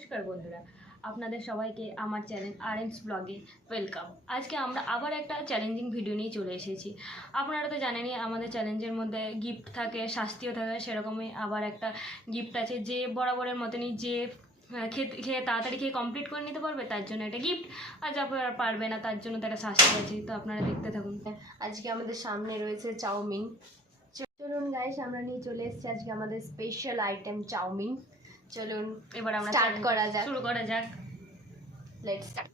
নমস্কার বন্ধুরা, আপনাদের সবাইকে আমার চ্যানেল আরএমস ব্লগে ওয়েলকাম। আজকে আমরা আবার একটা চ্যালেঞ্জিং ভিডিও নিয়ে চলে এসেছি। আপনারা তো জানেনই আমাদের চ্যালেঞ্জের মধ্যে গিফট থাকে, শাস্তিও থাকে। সেরকমই আবার একটা গিফট আছে, যে বরাবরের মতনই যে খেয়ে তাড়াতাড়ি খেয়ে কমপ্লিট করে নিতে পারবে তার জন্য একটা গিফট, আর যা পারবে না তার জন্য তার একটা শাস্তি আছে। তো আপনারা দেখতে থাকুন। আজকে আমাদের সামনে রয়েছে চাউমিন। চলুন গাইস, আমরা নিয়ে চলে এসেছি আজকে আমাদের স্পেশাল আইটেম চাউমিন। চলুন এবার আমরা স্টার্ট করা যাক, শুরু করা যাক। Let's start.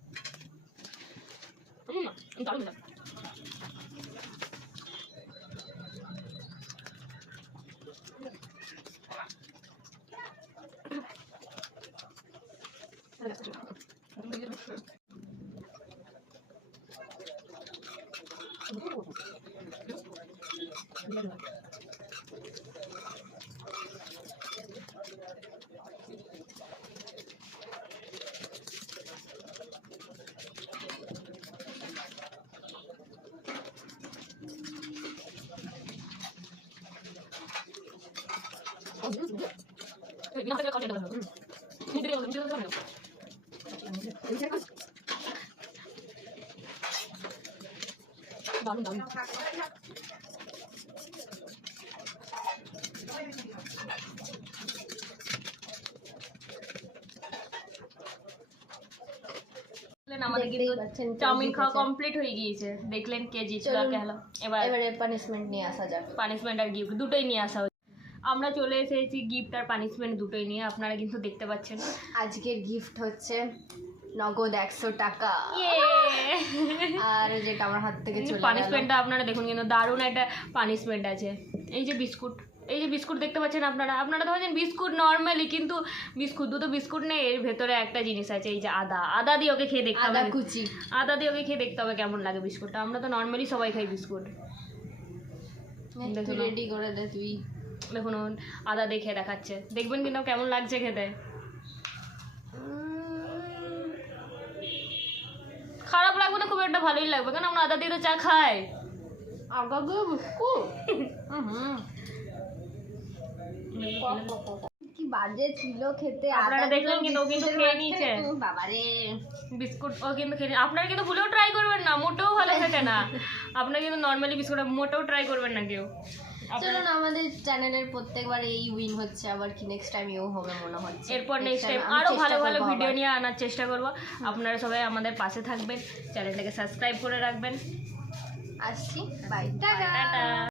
আমাদের চাউমিন খাওয়া কমপ্লিট হয়ে গিয়েছে। দেখলেন কে জিতলো কে হলো। এবারে পানিশমেন্ট নিয়ে আসা যাক। পানিশমেন্ট আর গিফট দুটোই নিয়ে আসা হচ্ছে। আমরা চলে এসেছি গিফট আর পানিশমেন্ট দুটোই নিয়ে। আপনারা কিন্তু দেখতে পাচ্ছেন আজকের গিফট হচ্ছে নগদ 100 টাকা, আর যেটা আমার হাত থেকে চলে গেল। পানিশমেন্টটা আপনারা দেখুন, কিন্তু দারুণ একটা পানিশমেন্ট আছে। এই যে বিস্কুট, এই যে বিস্কুট দেখতে পাচ্ছেন আপনারা তো ভাবছেন বিস্কুট নর্মালি, কিন্তু বিস্কুট দুটো বিস্কুট নেই, এর ভেতরে একটা জিনিস আছে। এই যে আদা দিয়ে ওকে খেয়ে দেখতে হবে, আদা দিয়ে ওকে খেয়ে দেখতে হবে কেমন লাগে বিস্কুটটা। আমরা তো নর্মালি সবাই খাই বিস্কুট। রেডি করে দে তুই। দেখুন আদা দিয়ে খেয়ে দেখাচ্ছে, দেখবেন কিন্তু কেমন লাগছে খেতে। খারাপ লাগবে না, খুব একটা ভালোই লাগবে, কারণ আমরা আদা দিয়ে তো চা খাই। আগা গো বিস্কুট কি বাজে ছিল খেতে। আপনারা দেখলেন কিন্তু ও কিন্তু খেয়ে নিয়েছে। বাবারে বিস্কুট ও কিন্তু খেয়ে, আপনারা কিন্তু ভুলেও ট্রাই করবেন না, মোটেও ভালো থাকে না। আপনারা কিন্তু নর্মালি বিস্কুট মোটেও ট্রাই করবেন না কেউ। চলুন, আমাদের চ্যানেলের প্রত্যেকবার এই উইন হচ্ছে, আবার কি নেক্সট টাইম এও হবে মনে হচ্ছে। এরপর নেক্সট টাইম আরো ভালো ভালো ভিডিও নিয়ে আনার চেষ্টা করব। আপনারা সবাই আমাদের পাশে থাকবেন, চ্যানেলটাকে সাবস্ক্রাইব করে রাখবেন। আসছি, বাই, টাটা।